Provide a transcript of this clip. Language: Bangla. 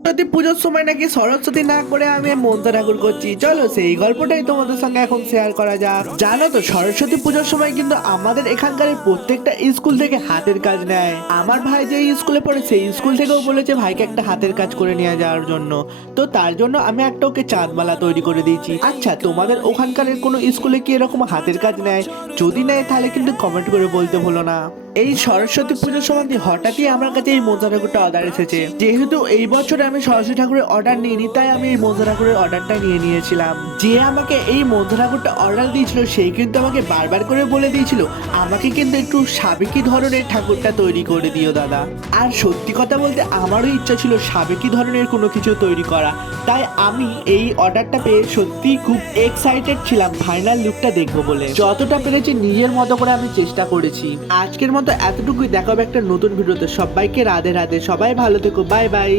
সরস্বতী পুজোর সময় নাকি সরস্বতী না করে আমি মন্ত্র ঠাকুর করছি। চলো সেই গল্পটাই তোমাদের সঙ্গে এখন শেয়ার করা যাক। জানো তো সরস্বতী পুজোর সময় কিন্তু আমাদের এখানকার প্রত্যেকটা স্কুল থেকে হাতের কাজ নেয়। আমার ভাই যে স্কুলে পড়ে সেই স্কুল থেকেও বলেছে ভাইকে একটা হাতের কাজ করে নিয়ে যাওয়ার জন্য। তো তার জন্য আমি একটা ওকে চাঁদমালা তৈরি করে দিয়েছি। আচ্ছা, তোমাদের ওখানকার কোনো স্কুলে কি এরকম হাতের কাজ নেয়? যদি নেয় তাহলে কিন্তু কমেন্ট করে বলতে ভুলো না। এই সরস্বতী পুজোর সময় হঠাৎই আমার কাছে এই মন্ত্র ঠাকুরটা অর্ডার এসেছে। যেহেতু এই বছরে আমি সরস্বতী ঠাকুরের অর্ডার নিইনি, তাই আমি এই মন্ত্র ঠাকুরের অর্ডারটা নিয়ে নিয়েছিলাম। যে আমাকে এই মন্ত্র ঠাকুরটা অর্ডার দিয়েছিল সেই কিন্তু আমাকে বারবার করে বলে দিয়েছিল আমাকে কিন্তু একটু সাবেকি ধরনের ঠাকুরটা তৈরি করে দিও দাদা। আর সত্যি কথা বলতে আমারও ইচ্ছা ছিল সাবেকি ধরনের কোনো কিছু তৈরি করা। তাই আমি এই অর্ডারটা পেয়ে সত্যিই খুব এক্সাইটেড ছিলাম ফাইনাল লুকটা দেখবো বলে। যতটা পেরেছি নিজের মতো করে আমি চেষ্টা করেছি। আজকের মতো এতটুকুই, দেখা হবে একটা নতুন ভিডিওতে। সবাইকে রাধে রাধে, সবাই ভালো থেকো, বাই বাই।